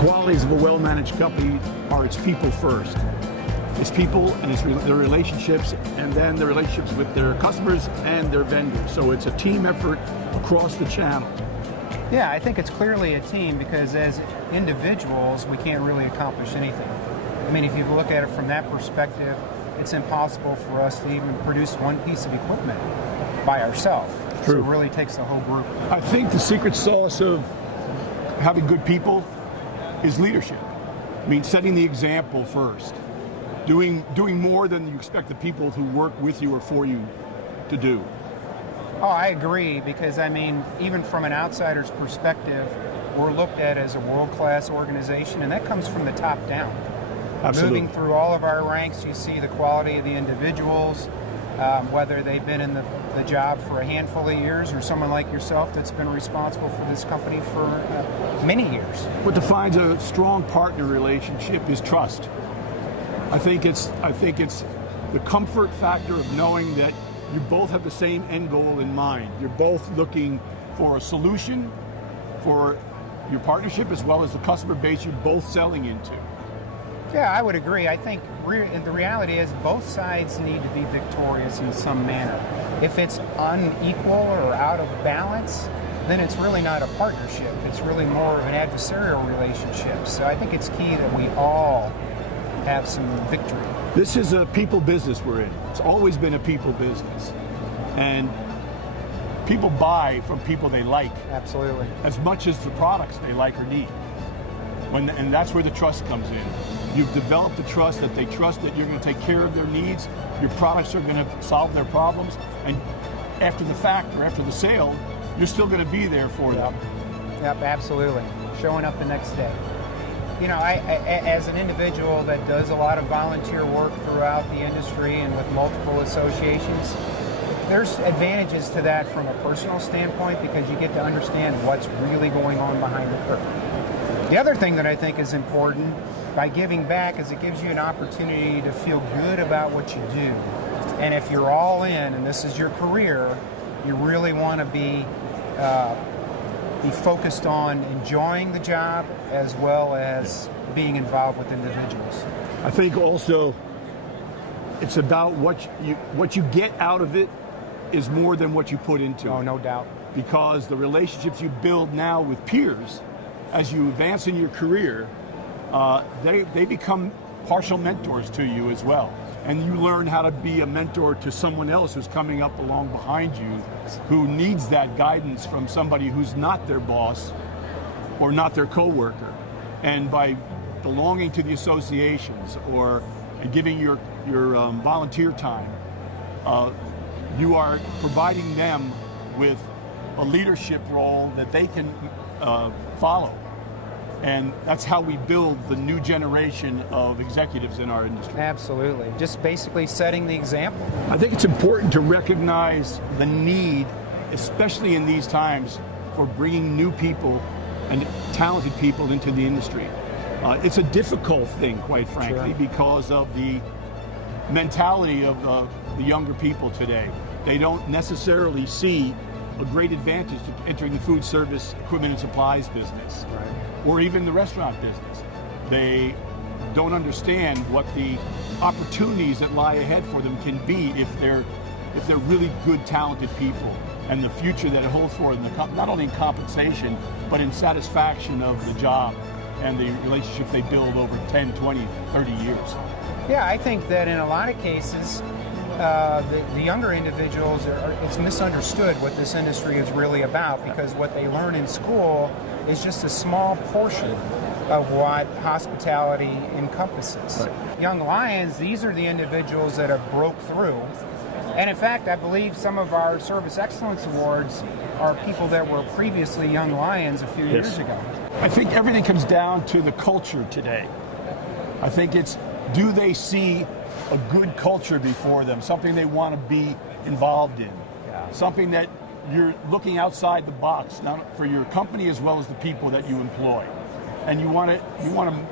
qualities of a well-managed company are its people first. It's people and it's their relationships, and then their relationships with their customers and their vendors. So it's a team effort across the channel. Yeah, I think it's clearly a team because as individuals, we can't really accomplish anything. I mean, if you look at it from that perspective, it's impossible for us to even produce one piece of equipment by ourselves. True. So it really takes the whole group. I think the secret sauce of having good people is leadership. I mean, setting the example first. Doing more than you expect the people who work with you or for you to do. Oh, I agree, because I mean, even from an outsider's perspective, we're looked at as a world-class organization, and that comes from the top down. Absolutely. Moving through all of our ranks, you see the quality of the individuals, whether they've been in the job for a handful of years or someone like yourself that's been responsible for this company for many years. What defines a strong partner relationship is trust. I think it's the comfort factor of knowing that you both have the same end goal in mind. You're both looking for a solution for your partnership as well as the customer base you're both selling into. Yeah, I would agree. I think the reality is both sides need to be victorious in some manner. If it's unequal or out of balance, then it's really not a partnership. It's really more of an adversarial relationship. So I think it's key that we all have some victory. This is a people business we're in. It's always been a people business. And people buy from people they like. Absolutely. As much as the products they like or need. And that's where the trust comes in. You've developed the trust that they trust that you're going to take care of their needs, your products are going to solve their problems, and after the fact or after the sale, you're still going to be there for them. Yep, absolutely. Showing up the next day. You know, I, as an individual that does a lot of volunteer work throughout the industry and with multiple associations, there's advantages to that from a personal standpoint because you get to understand what's really going on behind the curtain. The other thing that I think is important by giving back is it gives you an opportunity to feel good about what you do. And if you're all in and this is your career, you really want to be focused on enjoying the job as well as being involved with individuals. I think also it's about what you get out of it is more than what you put into it. Oh, no doubt. Because the relationships you build now with peers as you advance in your career, they become partial mentors to you as well. And you learn how to be a mentor to someone else who's coming up along behind you, who needs that guidance from somebody who's not their boss or not their coworker. And by belonging to the associations or giving your volunteer time, you are providing them with a leadership role that they can follow. And that's how we build the new generation of executives in our industry. Absolutely. Just basically setting the example. I think it's important to recognize the need, especially in these times, for bringing new people and talented people into the industry. It's a difficult thing, quite frankly, because of the mentality of the younger people today. They don't necessarily see a great advantage to entering the food service equipment and supplies business, or even the restaurant business. They don't understand what the opportunities that lie ahead for them can be if they're really good, talented people, and the future that it holds for them, not only in compensation, but in satisfaction of the job and the relationship they build over 10, 20, 30 years. Yeah, I think that in a lot of cases, the younger individuals, it's misunderstood what this industry is really about, because what they learn in school is just a small portion of what hospitality encompasses. Right. Young Lions, these are the individuals that have broke through. And in fact, I believe some of our Service Excellence Awards are people that were previously Young Lions a few years ago. I think everything comes down to the culture today. I think it's, do they see a good culture before them, something they want to be involved in, something that you're looking outside the box, not for your company as well as the people that you employ, and you want to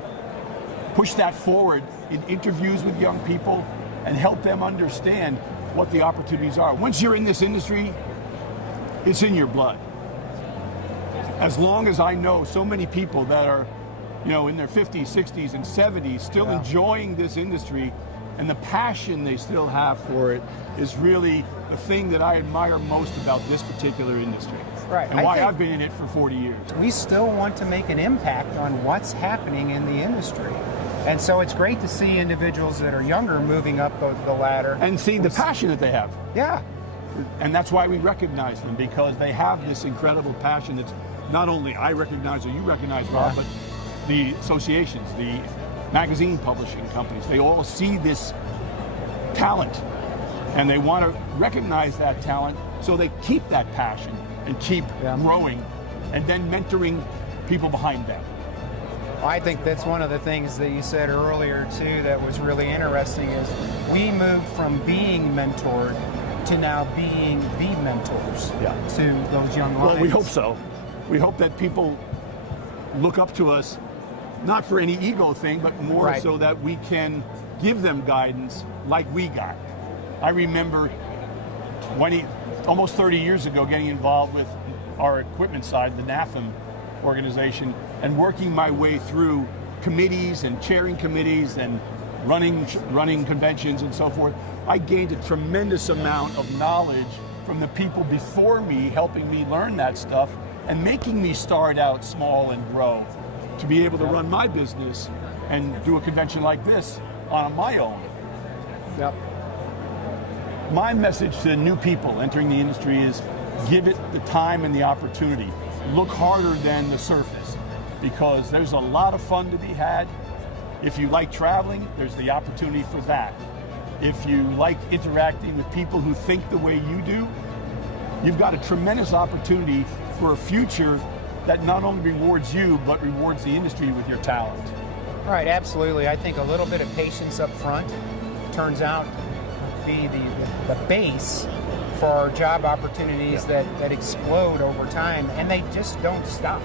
push that forward in interviews with young people and help them understand what the opportunities are. Once you're in this industry, it's in your blood. As long as I know so many people that are in their 50s, 60s, and 70s, still enjoying this industry, and the passion they still have for it is really the thing that I admire most about this particular industry. Right. And why I've been in it for 40 years. We still want to make an impact on what's happening in the industry. And so it's great to see individuals that are younger moving up the ladder. And see the passion that they have. Yeah. And that's why we recognize them, because they have this incredible passion that's not only I recognize or you recognize, Rob, but the associations, the magazine publishing companies, they all see this talent and they want to recognize that talent so they keep that passion and keep growing and then mentoring people behind them. I think that's one of the things that you said earlier too that was really interesting is we moved from being mentored to now being the mentors to those young lions. Well, we hope so. We hope that people look up to us, not for any ego thing, but more so that we can give them guidance like we got. I remember almost 30 years ago getting involved with our equipment side, the NAFM organization, and working my way through committees and chairing committees and running conventions and so forth. I gained a tremendous amount of knowledge from the people before me, helping me learn that stuff and making me start out small and grow to be able to run my business and do a convention like this on my own. Yep. My message to new people entering the industry is give it the time and the opportunity. Look harder than the surface, because there's a lot of fun to be had. If you like traveling, there's the opportunity for that. If you like interacting with people who think the way you do, you've got a tremendous opportunity for a future that not only rewards you, but rewards the industry with your talent. Right, absolutely. I think a little bit of patience up front turns out to be the base for job opportunities that explode over time, and they just don't stop.